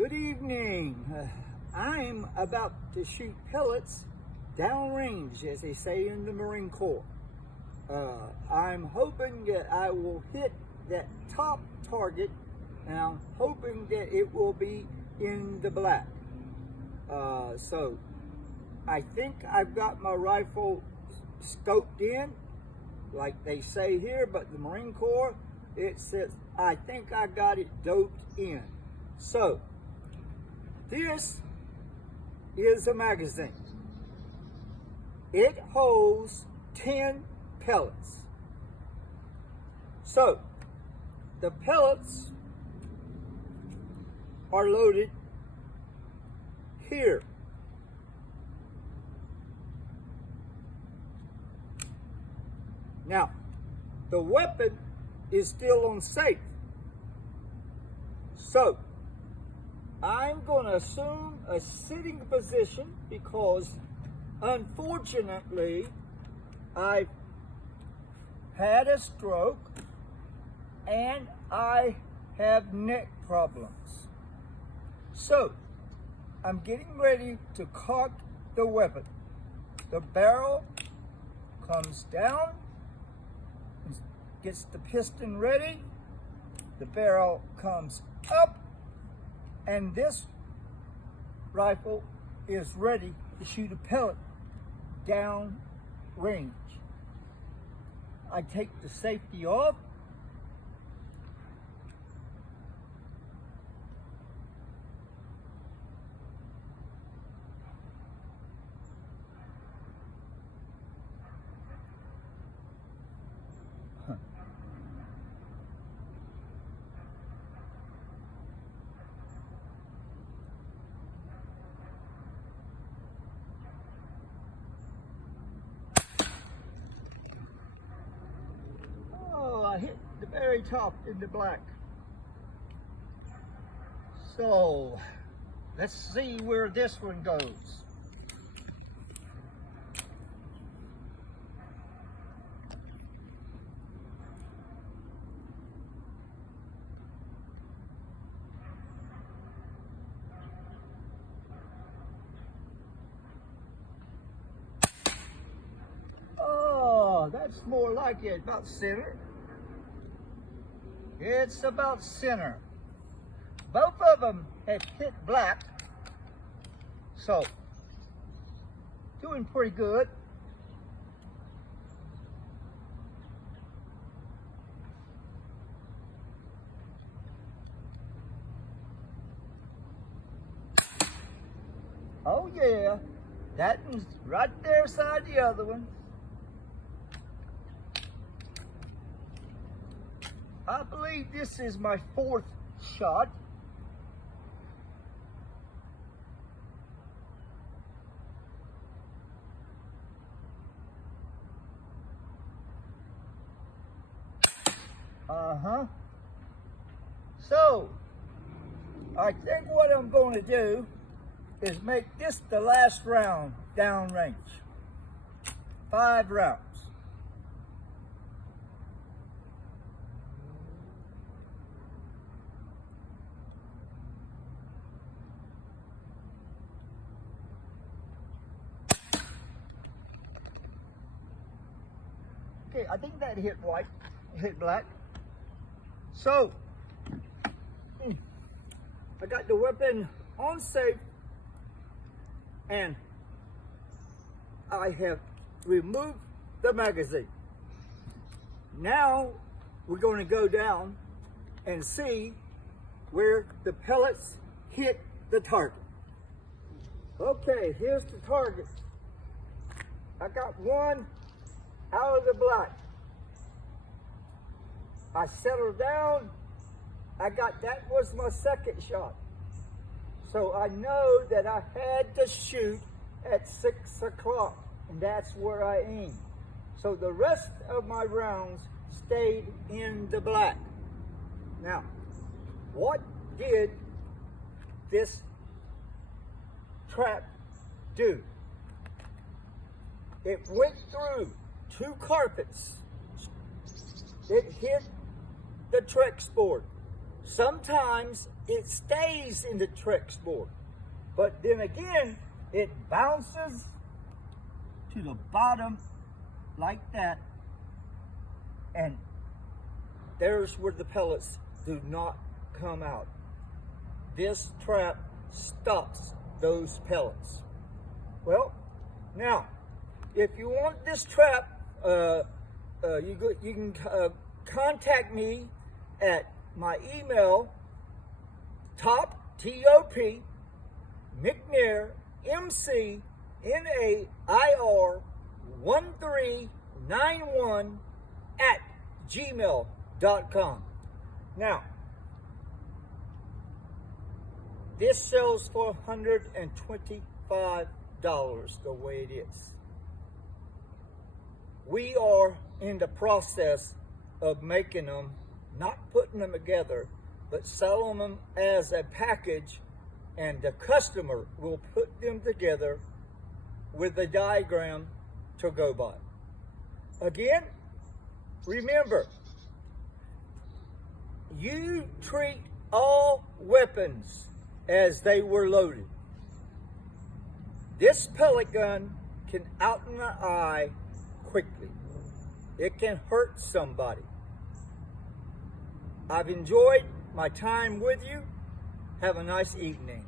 Good evening. I'm about to shoot pellets downrange, as they say in the Marine Corps. I'm hoping that I will hit that top target, and I'm hoping that it will be in the black. So I think I've got my rifle scoped in, like they say here, but the Marine Corps, it says, I think I got it doped in. So this is a magazine. It holds 10 pellets. So the pellets are loaded here. Now, the weapon is still on safe. So I'm going to assume a sitting position because unfortunately I've had a stroke and I have neck problems. So I'm getting ready to cock the weapon. The barrel comes down, gets the piston ready, the barrel comes up, and this rifle is ready to shoot a pellet down range. I take the safety off. I hit the very top in the black. So let's see where this one goes. Oh, that's more like it, about center. It's about center. Both of them have hit black, so doing pretty good. Oh yeah, that one's right there beside the other one. I believe this is my fourth shot. So, I think what I'm going to do is make this the last round downrange. 5 rounds. Okay, I think that hit white, hit black. So, I got the weapon on safe and I have removed the magazine. Now we're going to go down and see where the pellets hit the target. Okay, here's the target. I got one out of the black. I settled down. That was my second shot. So I know that I had to shoot at 6 o'clock, and that's where I aimed. So the rest of my rounds stayed in the black. Now, what did this trap do? It went through 2 carpets. It hit the Trex board, Sometimes it stays in the Trex board, but then again, it bounces to the bottom like that, and there's where the pellets do not come out. This trap stops those pellets. Well, now, if you want this trap, you can contact me at my email, T-O-P, McNair, M-C-N-A-I-R 1391 at gmail.com. Now, this sells for $125 the way it is. We are in the process of making them, not putting them together, but selling them as a package, and the customer will put them together with a diagram to go by. Again, remember, you treat all weapons as they were loaded. This pellet gun can out in the eye quickly. It can hurt somebody. I've enjoyed my time with you. Have a nice evening.